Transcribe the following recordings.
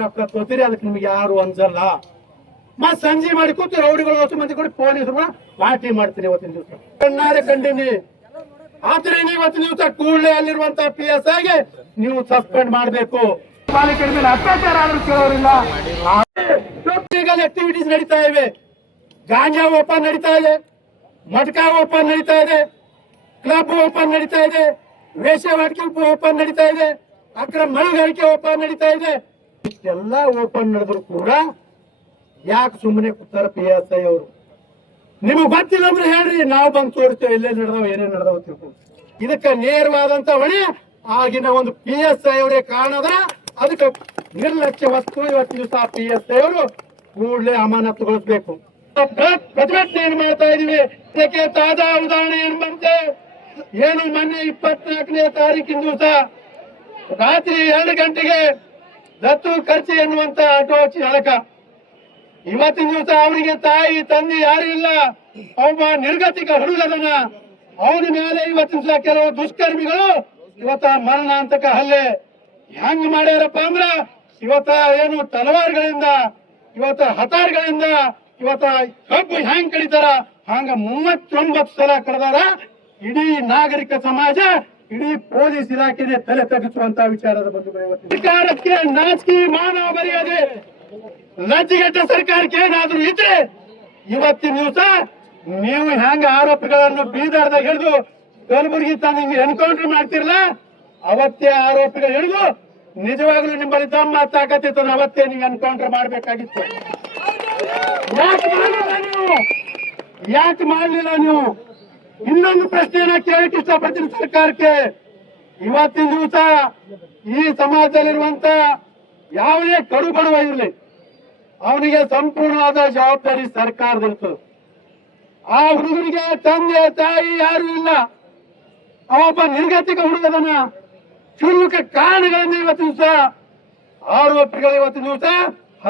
ರೊಕ್ಕ ತೋತೀರಿ, ಅದಕ್ಕೆ ನಿಮ್ಗೆ ಯಾರು ಅನ್ಸಲ್ಲ. ಮತ್ ಸಂಜೆ ಮಾಡಿ ಕೂತು ರೌಡಿಗಳು ಹೊಸ ಮಂದಿ ಕೂಡ ಪೊಲೀಸರು ಪಾರ್ಟಿ ಮಾಡ್ತೀನಿ ಇವತ್ತಿನ ದಿವಸ. ಕಣ್ಣಾರೆ ಕಂಡಿನಿ. ಆದ್ರೆ ಇವತ್ತಿನ ದಿವಸ ಕೂಡಲೇ ಅಲ್ಲಿರುವಂತಹ PSI ಗೆ ನೀವು ಸಸ್ಪೆಂಡ್ ಮಾಡಬೇಕು. ಪಾಲಿಕೆ ಮೇಲೆ ಅತ್ಯಾಚಾರ ಆದ್ರೂ ಕೇಳೋರಿಲ್ಲ. ಆಕ್ಟಿವಿಟೀಸ್ ನಡೀತಾ ಇವೆ. ಗಾಂಜಾ ಓಪನ್ ನಡೀತಾ ಇದೆ, ಮಟ್ಕಾ ಓಪನ್ ನಡೀತಾ ಇದೆ, ಕ್ಲಬ್ ಓಪನ್ ನಡೀತಾ ಇದೆ, ವೇಶ್ಯಾವಾಟಿಕೆ ಓಪನ್ ನಡೀತಾ ಇದೆ, ಅಕ್ರಮ ಮಳೆಗಾರಿಕೆ ಓಪನ್ ನಡೀತಾ ಇದೆ. ಇಷ್ಟೆಲ್ಲ ಓಪನ್ ನಡೆದ್ರು ಕೂಡ ಯಾಕೆ ಸುಮ್ಮನೆ ಕೂತಾರ PSI ಅವರು? ನಿಮಗ್ ಗೊತ್ತಿಲ್ಲ ಅಂದ್ರೆ ಹೇಳ್ರಿ, ನಾವು ಬಂದು ತೋರಿಸ್ತೇವೆ ಎಲ್ಲೇ ನಡೆದವ ಏನೇನ್ ನಡೆದವ ತಿಳ್ಕೊಂಡು. ಇದಕ್ಕೆ ನೇರವಾದಂತ ಹೊಣೆ ಆಗಿನ ಒಂದು PSI ಅವರೇ ಕಾರಣದ. ಅದಕ್ಕೆ ನಿರ್ಲಕ್ಷ್ಯ ವಸ್ತು ಇವತ್ತು ದಿವಸ PSI ಅವರು ಕೂಡಲೇ ಅಮಾನತುಗೊಳಿಸಬೇಕು. ಪ್ರತಿಭಟನೆ ಏನ್ ಮಾಡ್ತಾ ಇದೀವಿ, ಇದಕ್ಕೆ ತಾಜಾ ಉದಾಹರಣೆ ಏನ್ ಬಂತೆ, ಏನು ಮೊನ್ನೆ 24ನೇ ತಾರೀಕಿನ ದಿವಸ ರಾತ್ರಿ 2 ಗಂಟೆಗೆ ದತ್ತು ಖರ್ಚಿ ಎನ್ನುವಂತ ಆಟೋ ಚಾಲಕ, ಇವತ್ತಿನ ದಿವಸ ಅವನಿಗೆ ತಾಯಿ ತಂದೆ ಯಾರು ಇಲ್ಲ, ಒಬ್ಬ ನಿರ್ಗತಿಕ ಹುಡುಗದನ, ಅವನ ಮೇಲೆ ಇವತ್ತಿನ ದಿವಸ ಕೆಲವು ದುಷ್ಕರ್ಮಿಗಳು ಇವತ್ತ ಮರಣಾಂತಕ ಹಲ್ಲೆ ಹೆಂಗ್ ಮಾಡ್ಯಾರಪ್ಪ ಅಂದ್ರ, ಇವತ್ತ ಏನು ತಲವಾರ್ಗಳಿಂದ, ಇವತ್ತ ಹತಾರ್ಗಳಿಂದ, ಇವತ್ತ ಕಬ್ಬು ಹೆಂಗ್ ಕಡಿತಾರ ಹಂಗ 39 ಸಲ ಕಳೆದಾರ. ಇಡೀ ನಾಗರಿಕ ಸಮಾಜ, ಇಡೀ ಪೊಲೀಸ್ ಇಲಾಖೆಗೆ ತಲೆ ತಗ್ಗಿಸುವಂತ ವಿಚಾರದ ಬಂಧುಗಳು. ಸರ್ಕಾರಕ್ಕೆ ನಾಚಿಕೆ ಮಾನವ ಮರ್ಯಾದೆ ಲಜ್ಜೆಗೆಟ್ಟ ಸರ್ಕಾರಕ್ಕೆ ಏನಾದ್ರೂ ಇದ್ರೆ ಇವತ್ತಿನ ದಿವಸ ನೀವು ಹೆಂಗ ಆರೋಪಿಗಳನ್ನು ಬೀದರ್ದಾಗ ಹಿಡಿದು ಕಲಬುರಗಿ ತಂದು ಎನ್ಕೌಂಟರ್ ಮಾಡ್ತಿರಲ್ಲ, ಅವತ್ತೇ ಆರೋಪಿಗಳು ಹಿಡಿದು ನಿಜವಾಗ್ಲೂ ನಿಮ್ಮಲ್ಲಿ ದಮ್ಮ ತಾಕತ್ತಿತ್ತು, ಅವತ್ತೇ ನೀವು ಎನ್ಕೌಂಟರ್ ಮಾಡ್ಬೇಕಾಗಿತ್ತು. ಯಾಕೆ ಮಾಡಲಿಲ್ಲ ನೀವು? ಇನ್ನೊಂದು ಪ್ರಶ್ನೆಯನ್ನ ಕೇಳಕ್ಕೆ ಇಷ್ಟಪಡ್ತೀನಿ ಸರ್ಕಾರಕ್ಕೆ. ಇವತ್ತಿನ ದಿವಸ ಈ ಸಮಾಜದಲ್ಲಿರುವಂತ ಯಾವುದೇ ಕಡು ಬಡವ ಇರಲಿ, ಅವನಿಗೆ ಸಂಪೂರ್ಣವಾದ ಜವಾಬ್ದಾರಿ ಸರ್ಕಾರದಿರ್ತದೆ. ಆ ಹುಡುಗನಿಗೆ ತಂದೆ ತಾಯಿ ಯಾರು ಇಲ್ಲ, ಅವೊಬ್ಬ ನಿರ್ಗತಿಕ ಹುಡುಗದನ. ಕ್ಷುಲ್ಲಕ ಕಾರಣಗಳಿಂದ ಇವತ್ತಿನ ದಿವಸ ಆರೋಪಿಗಳು ಇವತ್ತಿನ ದಿವಸ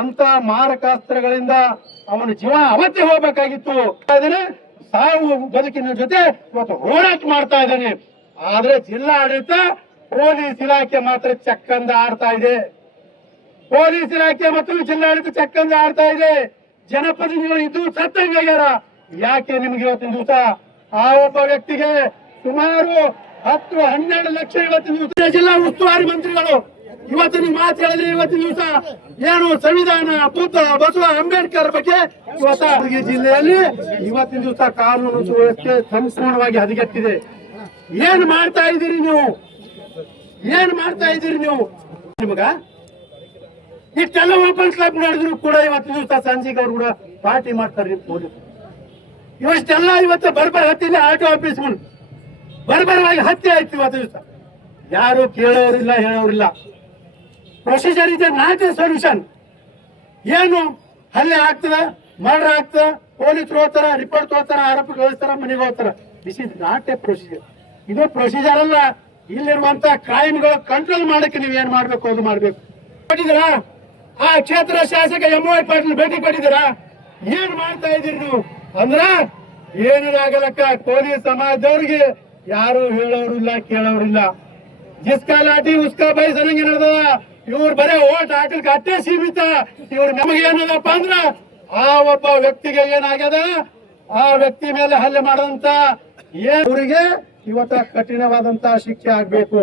ಅಂತ ಮಾರಕಾಸ್ತ್ರಗಳಿಂದ ಅವನ ಜೀವ ಅವತ್ತೇ ಹೋಗ್ಬೇಕಾಗಿತ್ತು. ಸಾವು ಬದುಕಿನ ಜೊತೆ ಇವತ್ತು ಹೋರಾಟ ಮಾಡ್ತಾ ಇದ್ದಾನೆ. ಆದ್ರೆ ಜಿಲ್ಲಾಡಳಿತ, ಪೊಲೀಸ್ ಇಲಾಖೆ ಮಾತ್ರ ಚಕ್ಕಂದ ಆಡ್ತಾ ಇದೆ. ಪೊಲೀಸ್ ಇಲಾಖೆ ಮತ್ತು ಜಿಲ್ಲಾಡಳಿತ ಚಕ್ಕಂದ ಆಡ್ತಾ ಇದೆ. ಜನಪ್ರತಿನಿಧಿಗಳು ಇದು ಸತ್ತಂಗಾಗ್ಯಾರ. ಯಾಕೆ ನಿಮ್ಗೆ ಇವತ್ತಿನ ದಿವಸ ಆ ಒಬ್ಬ ವ್ಯಕ್ತಿಗೆ ಸುಮಾರು 10-12 ಲಕ್ಷ ಇವತ್ತಿನ ದಿವಸ ಜಿಲ್ಲಾ ಉಸ್ತುವಾರಿ ಮಂತ್ರಿಗಳು ಇವತ್ತಿನ ಮಾತು ಹೇಳಿದ್ರೆ ಇವತ್ತಿನ ದಿವಸ ಏನು ಸಂವಿಧಾನ, ಬುದ್ಧ, ಬಸವ, ಅಂಬೇಡ್ಕರ್ ಬಗ್ಗೆ ಇವತ್ತು ಜಿಲ್ಲೆಯಲ್ಲಿ ಇವತ್ತಿನ ದಿವಸ ಕಾನೂನು ಸುವ್ಯವಸ್ಥೆ ಸಂಪೂರ್ಣವಾಗಿ ಹದಗೆಟ್ಟಿದೆ. ಏನ್ ಮಾಡ್ತಾ ಇದ್ದೀರಿ ನೀವು? ಏನ್ ಮಾಡ್ತಾ ಇದ್ದೀರಿ ನೀವು? ನಿಮಗ ಇಷ್ಟೆಲ್ಲ ಓಪನ್ ಕ್ಲಬ್ ಮಾಡಿದ್ರು ಕೂಡ ಇವತ್ತಿನ ದಿವಸ ಸಂಜೆಗೆ ಅವ್ರು ಕೂಡ ಪಾರ್ಟಿ ಮಾಡ್ತಾರೆ ಪೊಲೀಸ್. ಇವಷ್ಟೆಲ್ಲ ಇವತ್ತು ಬರ್ಬರ್ ಹತ್ತಿದೆ. ಆಟೋ ಆಫೀಸ್ ಮುಂದೆ ಬರ್ಬರವಾಗಿ ಹತ್ಯೆ ಆಯ್ತು ಇವತ್ತು ದಿವಸ. ಯಾರು ಕೇಳೋರಿಲ್ಲ, ಹೇಳೋರಿಲ್ಲ. ಪ್ರೊಸೀಜರ್ ಇದೆ, ನಾಟ್ ಎ ಸೊಲ್ಯೂಷನ್. ಏನು ಹಲ್ಲೆ ಆಗ್ತದ, ಮರ್ಡರ್ ಆಗ್ತದ, ಪೊಲೀಸರು ಹೋಗ್ತಾರ, ರಿಪೋರ್ಟ್ ತಗೋತಾರ, ಆರೋಪಿ ಕಳಿಸ್ತಾರ, ಮನೆಗೆ ಹೋಗ್ತಾರ. This is not A procedure. ಇದು ಪ್ರೊಸೀಜರ್ ಅಲ್ಲ. ಇಲ್ಲಿರುವಂತ ಕ್ರೈಮ್ಗಳು ಕಂಟ್ರೋಲ್ ಮಾಡಕ್ಕೆ ನೀವ್ ಏನ್ ಮಾಡ್ಬೇಕು ಅದು ಮಾಡ್ಬೇಕು. ಕೊಟ್ಟಿದ್ದೀರಾ? ಆ ಕ್ಷೇತ್ರ ಶಾಸಕ MY ಪಾಟೀಲ್ ಭೇಟಿ ಕೊಟ್ಟಿದ್ದೀರಾ? ಏನ್ ಮಾಡ್ತಾ ಇದ್ದೀರಿ ನೀವು ಅಂದ್ರ ಏನಾಗಲಕ್ಕ ಪೊಲೀಸ್ ಸಮಾಜದವ್ರಿಗೆ ಯಾರು ಹೇಳೋರಿಲ್ಲ, ಕೇಳೋರಿಲ್ಲ. ಜಿಸ್ಕಾ ಲಾಠಿ ಉಸ್ಕಾ ಬೈಸ್ ಅನ್ನಂಗೆ ನಡೆದದ. ಇವ್ರು ಬರೇ ಓಟ್ ಹಾಕಲಿಕ್ಕೆ ಅಷ್ಟೇ ಸೀಮಿತ. ಇವ್ರು ನಮಗೆ ಏನದಪ್ಪ ಅಂದ್ರ ಆ ಒಬ್ಬ ವ್ಯಕ್ತಿಗೆ ಏನಾಗ್ಯದ, ಆ ವ್ಯಕ್ತಿ ಮೇಲೆ ಹಲ್ಲೆ ಮಾಡದಂತ ಇವರಿಗೆ ಇವತ್ತ ಕಠಿಣವಾದಂತ ಶಿಕ್ಷೆ ಆಗ್ಬೇಕು.